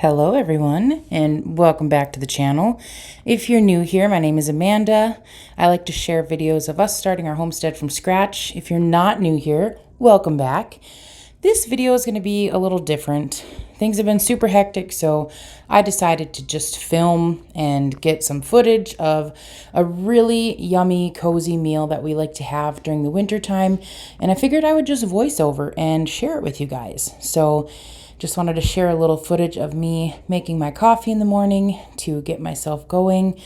Hello everyone, and welcome back to the channel. If you're new here, my name is Amanda. I like to share videos of us starting our homestead from scratch. If you're not new here, welcome back. This video is going to be a little different. Things have been super hectic, so I decided to just film and get some footage of a really yummy, cozy meal that we like to have during the winter time. And I figured I would just voice over and share it with you guys. So just wanted to share a little footage of me making my coffee in the morning to get myself going.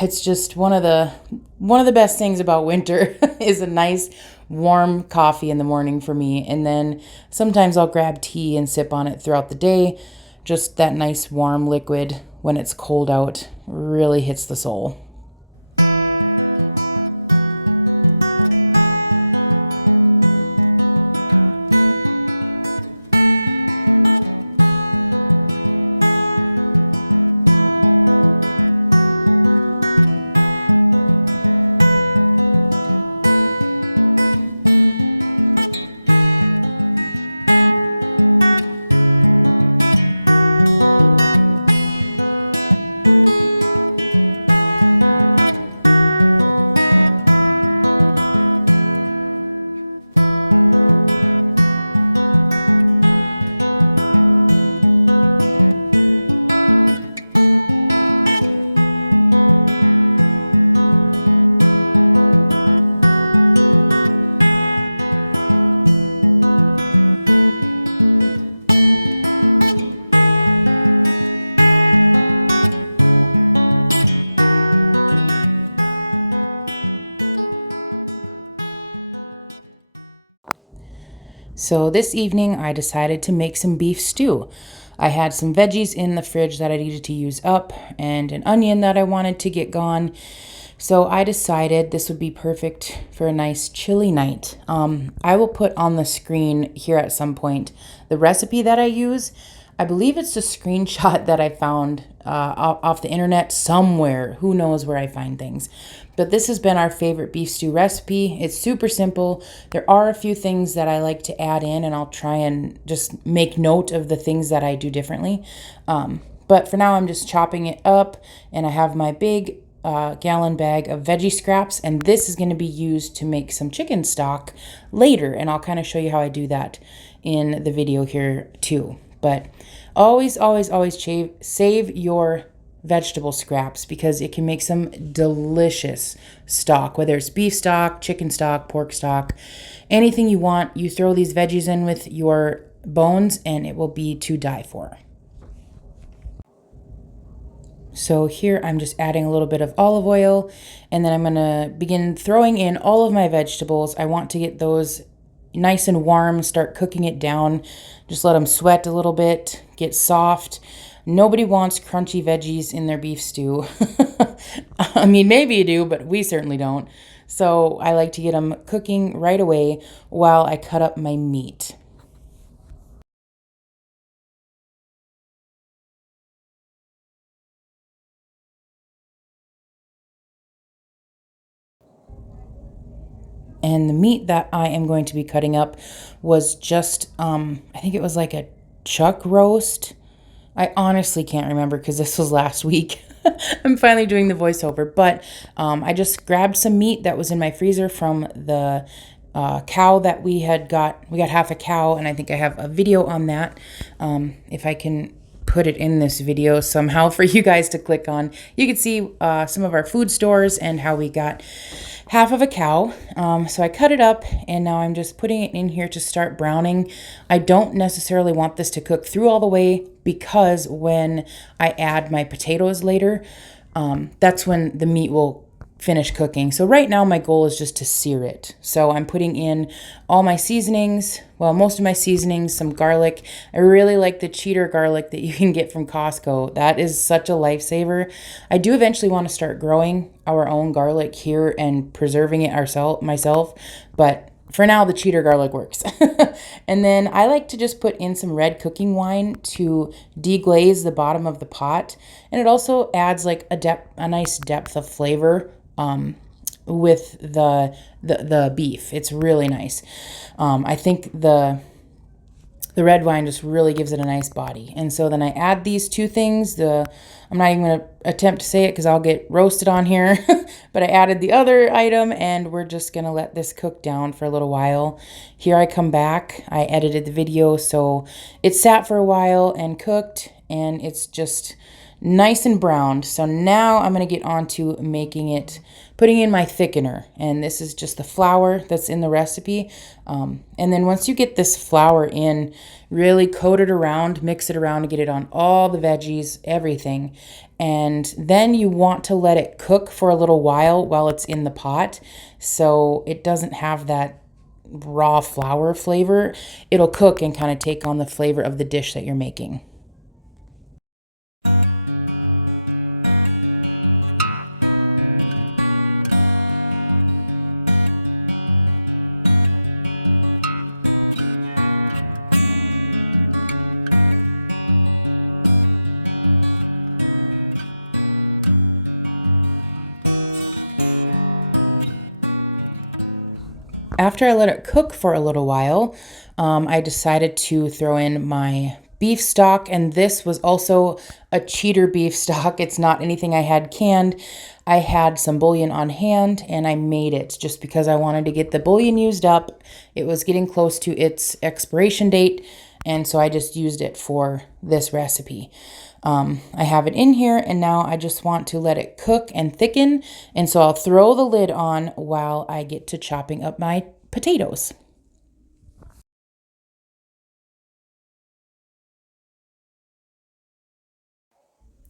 It's just one of the best things about winter is a nice warm coffee in the morning for me. And then sometimes I'll grab tea and sip on it throughout the day. Just that nice warm liquid when it's cold out really hits the soul. So this evening I decided to make some beef stew. I had some veggies in the fridge that I needed to use up and an onion that I wanted to get gone. So I decided this would be perfect for a nice chilly night. I will put on the screen here at some point the recipe that I use. I believe it's a screenshot that I found off the internet somewhere. Who knows where I find things. But this has been our favorite beef stew recipe. It's super simple. There are a few things that I like to add in, and I'll try and just make note of the things that I do differently. But for now, I'm just chopping it up, and I have my big gallon bag of veggie scraps, and this is going to be used to make some chicken stock later, and I'll kind of show you how I do that in the video here too. But always save your vegetable scraps because it can make some delicious stock, whether it's beef stock, chicken stock, pork stock, anything you want. You throw these veggies in with your bones and it will be to die for. So here I'm just adding a little bit of olive oil, and then I'm going to begin throwing in all of my vegetables. I want to get those nice and warm, start cooking it down. Just let them sweat a little bit, get soft. Nobody wants crunchy veggies in their beef stew. I mean, maybe you do, but we certainly don't. So I like to get them cooking right away while I cut up my meat. And the meat that I am going to be cutting up was just, I think it was like a chuck roast. I honestly can't remember because this was last week. I'm finally doing the voiceover, but I just grabbed some meat that was in my freezer from the cow that we had got. We got half a cow, and I think I have a video on that. If I can put it in this video somehow for you guys to click on, you can see some of our food stores and how we got half of a cow. So I cut it up, and now I'm just putting it in here to start browning. I don't necessarily want this to cook through all the way because when I add my potatoes later, that's when the meat will finish cooking. So right now my goal is just to sear it. So I'm putting in all my seasonings, well, most of my seasonings, some garlic. I really like the cheater garlic that you can get from Costco. That is such a lifesaver. I do eventually want to start growing our own garlic here and preserving it myself, but for now, the cheater garlic works. And then I like to just put in some red cooking wine to deglaze the bottom of the pot. And it also adds like a nice depth of flavor with the beef. It's really nice. I think the the red wine just really gives it a nice body. And so then I add these two things. I'm not even going to attempt to say it because I'll get roasted on here. But I added the other item, and we're just going to let this cook down for a little while. Here I come back. I edited the video, so it sat for a while and cooked, and it's just nice and browned. So now I'm going to get on to putting in my thickener. And this is just the flour that's in the recipe. And then once you get this flour in, really coat it around, mix it around to get it on all the veggies, everything. And then you want to let it cook for a little while it's in the pot, so it doesn't have that raw flour flavor. It'll cook and kind of take on the flavor of the dish that you're making. After I let it cook for a little while, I decided to throw in my beef stock, and this was also a cheater beef stock. It's not anything I had canned. I had some bouillon on hand, and I made it just because I wanted to get the bouillon used up. It was getting close to its expiration date, and so I just used it for this recipe. I have it in here, and now I just want to let it cook and thicken, and so I'll throw the lid on while I get to chopping up my potatoes.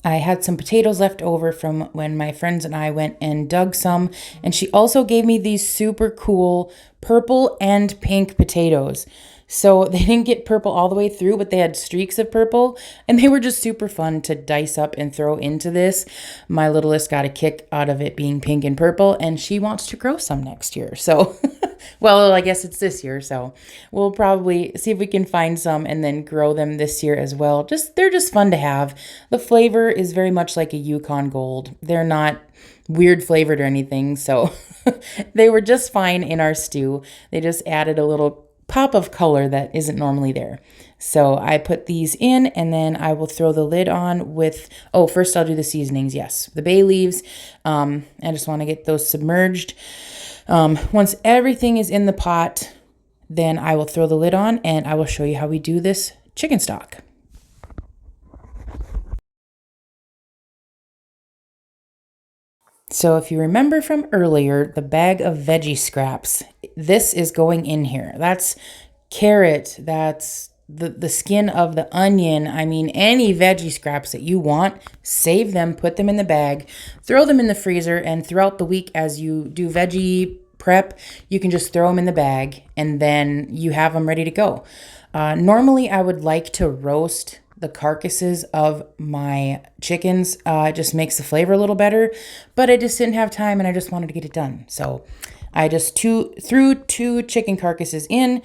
I had some potatoes left over from when my friends and I went and dug some, and she also gave me these super cool purple and pink potatoes. So they didn't get purple all the way through, but they had streaks of purple, and they were just super fun to dice up and throw into this. My littlest got a kick out of it being pink and purple, and she wants to grow some next year. So, well, I guess it's this year, so we'll probably see if we can find some and then grow them this year as well. They're just fun to have. The flavor is very much like a Yukon Gold. They're not weird flavored or anything, so they were just fine in our stew. They just added a little pop of color that isn't normally there. So I put these in, and then I will throw the lid on with, first I'll do the seasonings. Yes, the bay leaves. I just want to get those submerged. Once everything is in the pot, then I will throw the lid on, and I will show you how we do this chicken stock. So if you remember from earlier, the bag of veggie scraps, this is going in here. That's carrot, that's the skin of the onion. I mean, any veggie scraps that you want, save them, put them in the bag, throw them in the freezer, and throughout the week as you do veggie prep, you can just throw them in the bag, and then you have them ready to go. Normally, I would like to roast the carcasses of my chickens. It just makes the flavor a little better, but I just didn't have time, and I just wanted to get it done. So I just threw two chicken carcasses in,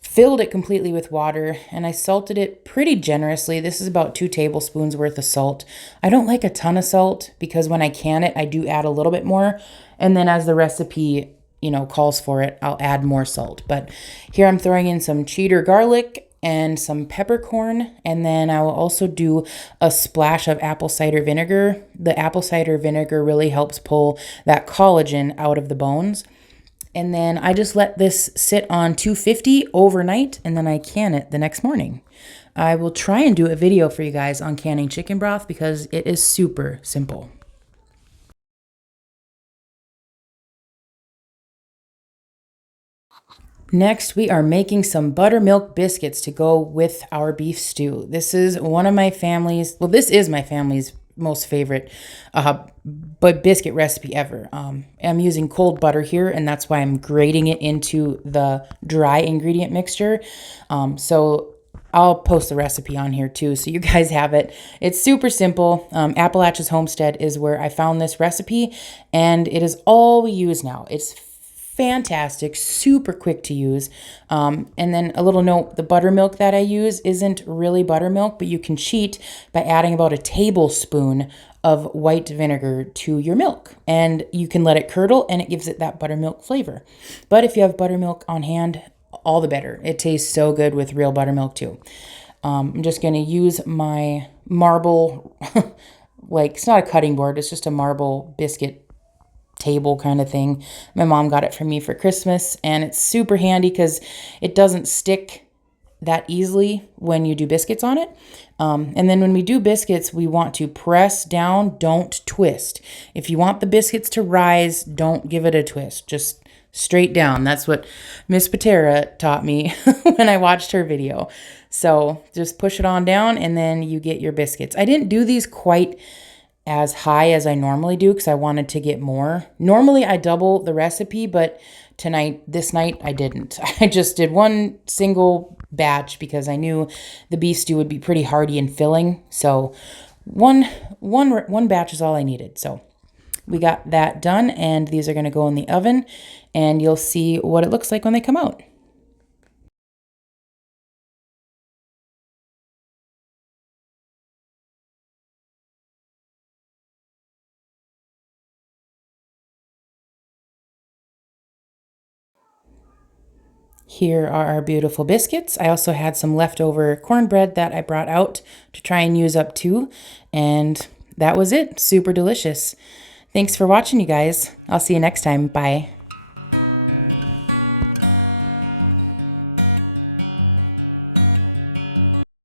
filled it completely with water, and I salted it pretty generously. This is about 2 tablespoons worth of salt. I don't like a ton of salt because when I can it, I do add a little bit more. And then as the recipe, calls for it, I'll add more salt. But here I'm throwing in some cheddar garlic and some peppercorn, and then I will also do a splash of apple cider vinegar. The apple cider vinegar really helps pull that collagen out of the bones. And then I just let this sit on 250 overnight, and then I can it the next morning. I will try and do a video for you guys on canning chicken broth because it is super simple. Next, we are making some buttermilk biscuits to go with our beef stew. This is one of my family's, this is my family's most favorite but biscuit recipe ever. I'm using cold butter here, and that's why I'm grating it into the dry ingredient mixture. So I'll post the recipe on here too, so you guys have it. It's super simple. Appalachia's Homestead is where I found this recipe, and it is all we use now. It's fantastic, super quick to use. And then a little note, the buttermilk that I use isn't really buttermilk, but you can cheat by adding about a tablespoon of white vinegar to your milk, and you can let it curdle, and it gives it that buttermilk flavor. But if you have buttermilk on hand, all the better. It tastes so good with real buttermilk too. I'm just going to use my marble, like it's not a cutting board, it's just a marble biscuit table kind of thing. My mom got it for me for Christmas, and it's super handy because it doesn't stick that easily when you do biscuits on it. And then when we do biscuits, we want to press down, don't twist. If you want the biscuits to rise, don't give it a twist. Just straight down. That's what Miss Patera taught me when I watched her video. So just push it on down and then you get your biscuits. I didn't do these quite as high as I normally do because I wanted to get more. Normally I double the recipe, but this night I didn't. I just did one single batch because I knew the beef stew would be pretty hearty and filling. So one batch is all I needed. So we got that done, and these are going to go in the oven, and you'll see what it looks like when they come out. Here are our beautiful biscuits. I also had some leftover cornbread that I brought out to try and use up too. And that was it. Super delicious. Thanks for watching, you guys. I'll see you next time. Bye.